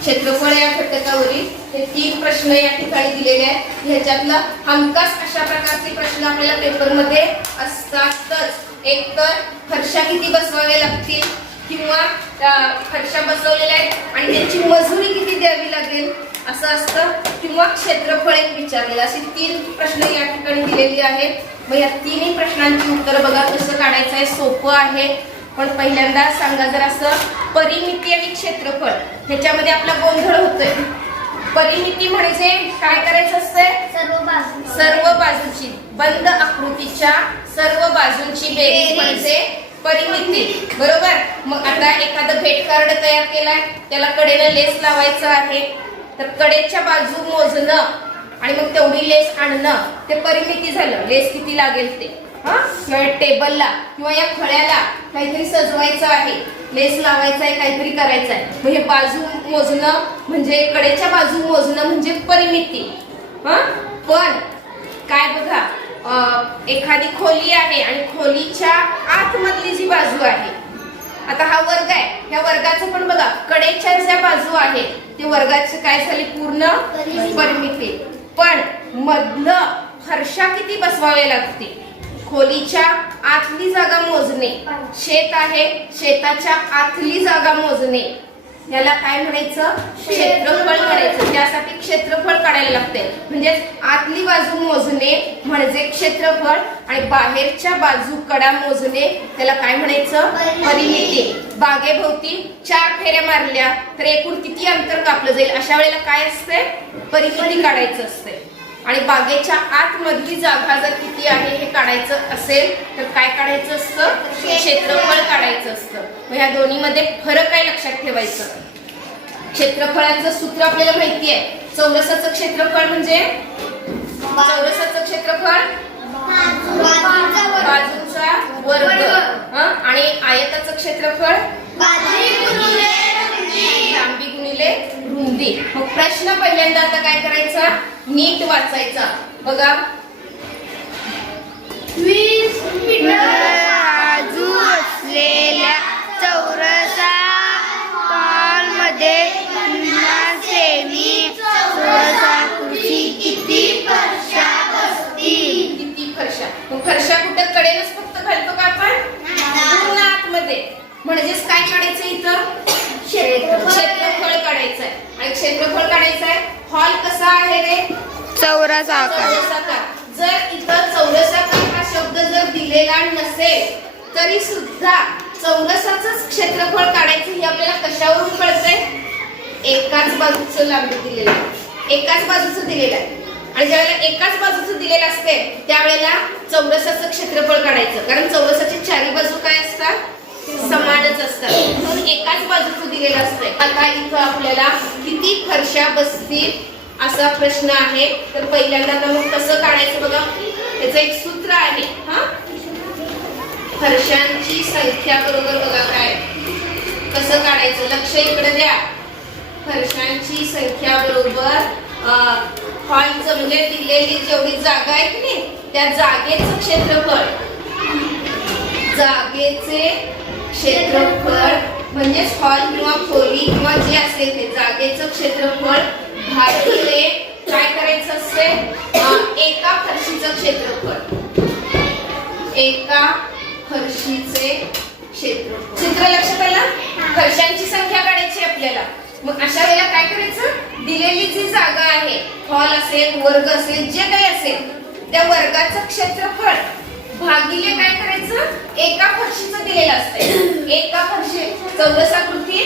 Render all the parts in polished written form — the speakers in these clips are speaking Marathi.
क्षेत्रफळ या घटकावरील हे 3 प्रश्न या ठिकाणी दिलेले आहेत. ह्याच्यातला हमखास अशा प्रकारचे प्रश्न आपल्याला पेपरमध्ये असतातच. एक तर फरशा किती बसवाव्या लागतील किंवा फरशा बसवलेल्या आहेत आणि त्यांची मजुरी किती द्यावी लागेल असं असतं, किंवा क्षेत्रफळ एक विचारलेलं. असे 3 प्रश्न या ठिकाणी दिलेले आहेत. मग या 3ही प्रश्नांची उत्तर बघा कसं काढायचं आहे. सोपं आहे, पण पहिल्यांदा सांगा जर असं परिमिती आणि क्षेत्रफळ ह्याच्यामध्ये आपला गोंधळ होतोय. परिमिती म्हणजे काय करायचं असतंय? सर्व बाजूची बंद आकृतीच्या सर्व बाजूंची बेरीज म्हणजे परिमिती, बरोबर. मग आता एखादं भेट कार्ड तयार केलाय, त्याला कडेने लेस लावायचं आहे, तर कडेच्या बाजू मोजणं आणि मग तेवढी लेस आणणं ते परिमिती झालं. लेस किती लागेल ते, किंवा टेबलला किंवा या फळ्याला काहीतरी सजवायचं आहे, लेस लावायचं आहे, काहीतरी करायचं आहे. मग हे बाजू मोजणं म्हणजे कडेच्या बाजू मोजणं म्हणजे परिमिती. पण काय बघा, एखादी खोली आहे आणि खोलीच्या आतमधली जी बाजू आहे, आता हा वर्ग आहे, ह्या वर्गाचं पण बघा कडेच्या ज्या बाजू आहेत ते वर्गाचे काय झाली पूर्ण परिमिती. पण मधलं फरशा किती बसवावे लागते, खोलीच्या आतली जागा मोजणे, शेत आहे शेताच्या आतली जागा मोजणे, याला काय म्हणायचं? क्षेत्रफळ म्हणायचं. त्यासाठी क्षेत्रफळ काढायला लागते. म्हणजे आतली बाजू मोजणे म्हणजे क्षेत्रफळ आणि बाहेरच्या बाजू कडा मोजणे त्याला काय म्हणायचं? परिमिती. बागेभोवती 4 फेऱ्या मारल्या तर एकूण किती अंतर कापलं जाईल, अशा वेळेला काय असते? परिमिती काढायचं असते. आणि बागेच्या आतमधली जागा जर किती आहे हे काढायचं असेल तर काय काढायचं असतं? क्षेत्रफळ काढायचं असतं. मग ह्या दोन्हीमध्ये फरक काय लक्षात ठेवायचं? क्षेत्रफळाचं सूत्र आपल्याला माहिती आहे. चौरसाचं क्षेत्रफळ म्हणजे चौरसाचं क्षेत्रफळ बाजूचा वर्ग, आणि आयताचं क्षेत्रफळ लांबी गुणिले रुंदी. मग प्रश्न पहिल्यांदा आता काय करायचा? नीट वाचायचा. बघा, 20 मीटर बाजू असलेल्या चौरसा हॉलमध्ये 50 सेमी चौरसाकृती किती फरशा बसतील? किती फरशा? मग फरशा कुठं कडेनच फक्त घालतो का आपण? पूर्ण आतमध्ये. म्हणजेच काय काढायचं इथं? क्षेत्रफळ काढायचं आहे. आणि क्षेत्रफळ काढायचं आहे. हॉल कसा आहे रे? चौरसाकार. जर इथं चौरसाकार हा शब्द जर दिलेला नसेल तरी सुद्धा चौरसाचंच क्षेत्रफळ काढायचं हे आपल्याला कशावरून कळतंय? एकाच बाजूचं लांबी दिलेलं आहे, एकाच बाजूचं दिलेलं आहे. आणि ज्यावेळेला एकाच बाजूचं दिलेलं असते त्यावेळेला चौरसाचं क्षेत्रफळ काढायचं, कारण चौरसाची चारी बाजू काय असतात? समानच असतात. म्हणून एकाच बाजूचं दिलेलं असतंय. आता इथं आपल्याला किती फरशा बसतील असा प्रश्न आहे. तर पहिल्यांदा मग कसं काढायचं बघा, त्याचं एक सूत्र आहे. फरशांची संख्या बरोबर बघा काय कसं काढायचं, लक्ष इकडे द्या. फरशांची संख्या बरोबर हॉलचं म्हणजे दिलेली जेवढी जागा आहे की नाही त्या जागेचं क्षेत्रफळ, जागेचे क्षेत्रफळ म्हणजेच हॉल किंवा खोली किंवा जे असेल ते जागेचं क्षेत्रफळ भागिले काय करायचं असते? एका फरशीचं क्षेत्रफळ, एका फरशीचे क्षेत्रफळ. चित्र लक्षात आलं? फरशांची संख्या काढायची आपल्याला. मग अशा वेळेला काय करायचं? दिलेली जी जागा आहे, हॉल असेल वर्ग असेल जे काही असेल त्या वर्गाचं क्षेत्रफळ भागिले काय करायचं? एका फरशीचं दिलेलं असतंय. एका फरशी चौरसाकृती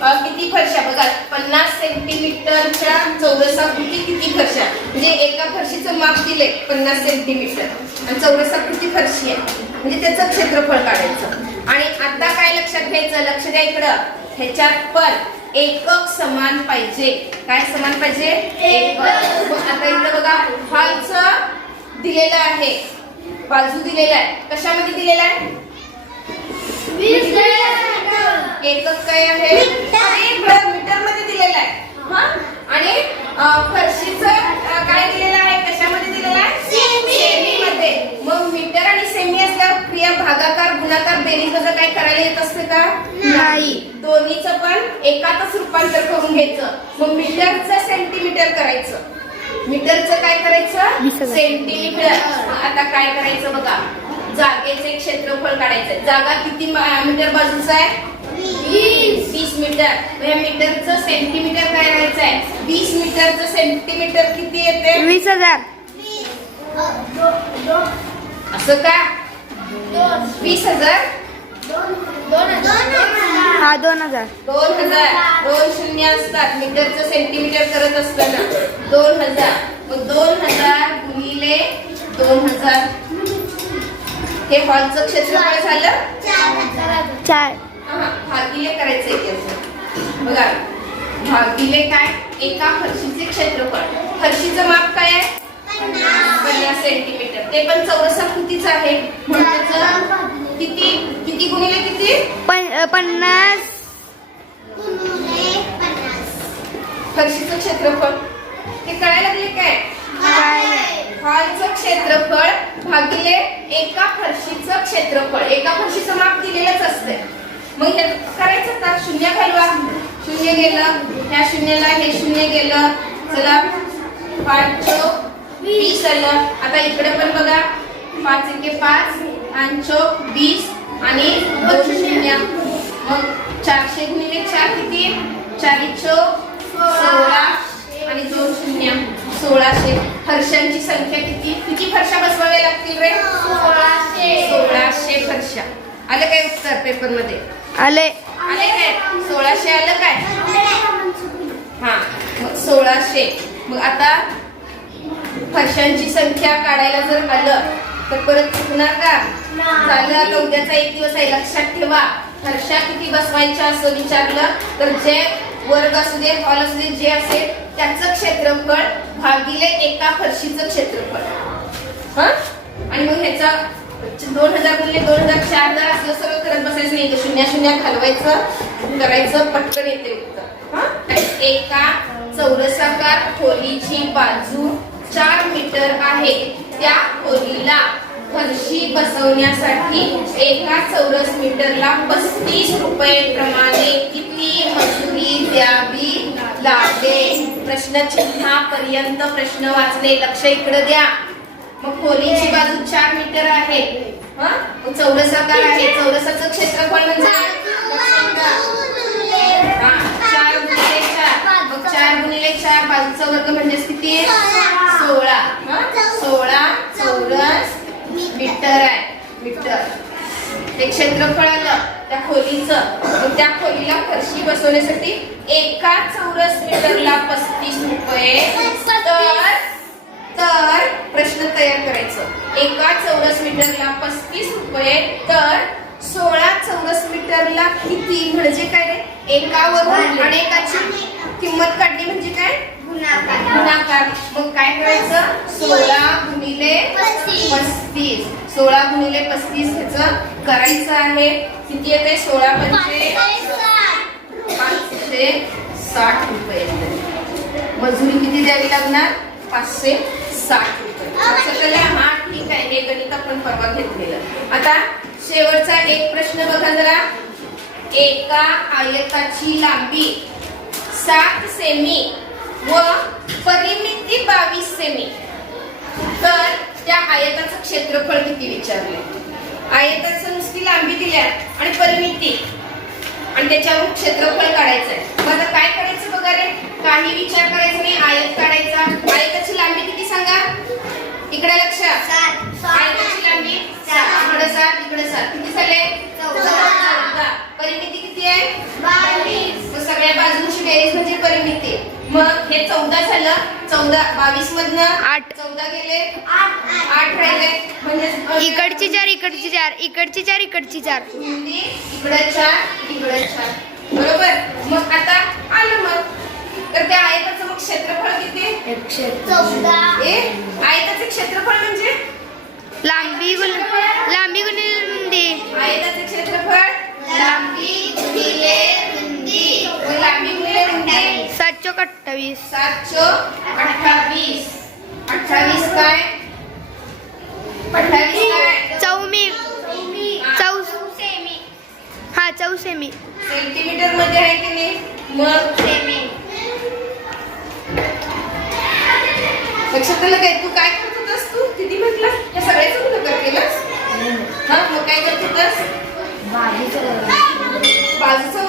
किती फरशा बघा, 50 सेंटीमीटरच्या चौरसाकृती किती फरशा, म्हणजे एका फरशीचं माप दिले 50 सेंटीमीटर आणि चौरसाकृती फरशी आहे म्हणजे त्याचं क्षेत्रफळ काढायचं. आणि आता काय लक्षात घ्यायचं? लक्ष द्या इकडं. ह्याच्यात पण एकक समान पाहिजे. काय समान पाहिजे? एकक. आता इथं बघा हॉलचं दिलेलं आहे, बाजू दिलेला आहे, कशामध्ये दिलेला आहे? एकक काय आहे? मीटर मध्ये दिलेला आहे. आणि फरशीचं काय दिलेलं आहे? कशामध्ये दिलेलं आहे? सेमी मध्ये. मग मीटर आणि सेमी असल्यावर क्रिया भागाकार गुणाकार बेरीज वजा काय करायला येत असतं? का नाही. दोन्हीचं पण एकातच रूपांतर करून घ्यायचं. मग मीटरचं सेंटीमीटर करायचं. मीटरचं काय 20,000. करायचं सेंटीमीटर. आता काय करायचं बघा, जागेचे क्षेत्रफळ काढायचं. जागा किती मीटर बाजूचं आहे 20 मीटर. या मीटरचं सेंटीमीटर काय राहायचं आहे 20 मीटरचं सेंटीमीटर किती येते 20,000. असं का 20,000 हा 2,000. 2,000. 2 शून्य असतात मीटरचं सेंटीमीटर करत असताना 2,000. मग 2,000 गुणिले 2,000 हे हॉलचं क्षेत्रफळ झालं. 4. भागिले करायचं इथे बघा, भागिले काय एका फरशीचे क्षेत्रफळ. फरशीचं माप काय आहे 50 सेंटीमीटर. ते पण चौरसाकृतीचं आहे म्हणून त्याचं किती किती गुणिले किती 50. फरशीचं क्षेत्रफळ हे कळायला लागले काय. हॉलचं क्षेत्रफळ भागिले एका फरशीचं क्षेत्रफळ. एका फरशीचं माप दिलेलंच असतंय. मग हे करायचं का शून्य घालवा. शून्य गेलं, ह्या शून्याला हे शून्य गेलं. चला 5 चौक 20 आलं. आता इकडे पण बघा 5 एके 5 आणि चौक 20 आणि 2 शून्य. मग 400 गुणिले 4 किती 4 चौक 16 आणि 2 शून्य 1600. फरशांची संख्या किती किती फरशा बसवाव्या लागतील रे 1600 फरशा. आलं काय उत्तर पेपर मध्ये आले. आले काय 1600 आलं काय. हा मग 1600. मग आता फरशांची संख्या काढायला जर आलं तर परत चुकणार का झालं. आता उद्याचा एक दिवस आहे लक्षात ठेवा. फरशा किती बसवायच्या असं विचारलं तर जे वर्ग असू दे हॉल असू दे जे असेल त्याचं क्षेत्रफळ भागिले एका फरशीचं क्षेत्रफळ. हा आणि मग ह्याचा 2,000 गुणिले 2,000 4,000 असलं सगळं करत बसायचं नाही. शून्य शून्य घालवायचं करायचं पटकन येते उत्तर. एका चौरसाकार खोलीची बाजू 4 मीटर आहे. त्या खोलीला फरशी बसवण्यासाठी एका चौरस मीटरला 35 रुपये प्रमाणे किती मजुरी द्यावी लागेल. प्रश्नचिन्हापर्यंत प्रश्न वाचले. लक्ष इकडे द्या. मग खोलीची बाजू 4 मीटर आहे. मग चौरसाकार आहे. चौरसाचं क्षेत्रफळ म्हणजे 4 गुणिले 4. मग 4 गुणिले 4 बाजूचा वर्ग म्हणजे किती 16. 16 चौरस मीटर आहे. मीटर ते क्षेत्रफळ आलं त्या खोलीचं. मग त्या खोलीला फरशी बसवण्यासाठी एका चौरस मीटरला 35 रुपये. तर प्रश्न तयार करायचं. एका चौरस मीटरला 35 रुपये तर 16 चौरस मीटरला किती म्हणजे काय रे एकावरून अनेकाची किंमत काढली म्हणजे काय गुणाकार. मग काय करायचं 16 गुणिले 35. 16 गुणिले 35 ह्याचं करायचं आहे. किती येते 16 पंचे 560 रुपये. मजुरी किती द्यावी लागणार 560 रुपये. हा ठीक आहे. हे गणित आपण परवा घेतलेलं. आता शेवटचा एक प्रश्न बघा जरा. एका आयताची लांबी 7 सेमी व परिमिती 22 सेमी. तर त्या आयताचं क्षेत्रफळ किती विचारले. आयताचं नुसती लांबी दिल्या आणि परिमिती आणि त्याच्यावर क्षेत्रफळ काढायचं आहे. मग आता काय करायचं बघा रे. काही विचार करायचा नाही. आयत काढायचा. आयताची लांबी किती सांगा इकडे लक्ष. आयताची लांबी इकडे 7 इकडे 7 किती झाले 14. परिमिती किती आहे 22. मग सगळ्या बाजूंची बेरीज म्हणजे परिमिती. मग हे 14 झालं. 14 22 मधनं 8. 14 गेले 8 राहिले म्हणजे इकडची 4 इकडची 4 इकडची 4 इकडची 4. इकडे 4 इकडे 4 बरोबर. मग आता आलं मग तर त्या आयताचं मग क्षेत्रफळ किती 14. आयताचे क्षेत्रफळ म्हणजे लांबी गुणिले रुंदी. आयताचे क्षेत्रफळ लांबी गुणिले रुंदी. लांबी गुणिले रुंदी 7 चौक 28. 7 चौक 28. 28 काय 28 काय चौमी. चौ सेमी. हा चौ सेमी. सेंटीमीटर मध्ये आहे की नाही? मग सेमी. लक्षात आलं काय? तू काय करत होतास? तू किती म्हटलं? हे सगळ्याच गुणाकार केलास? हा, मग काय करत होतास? बाजूचा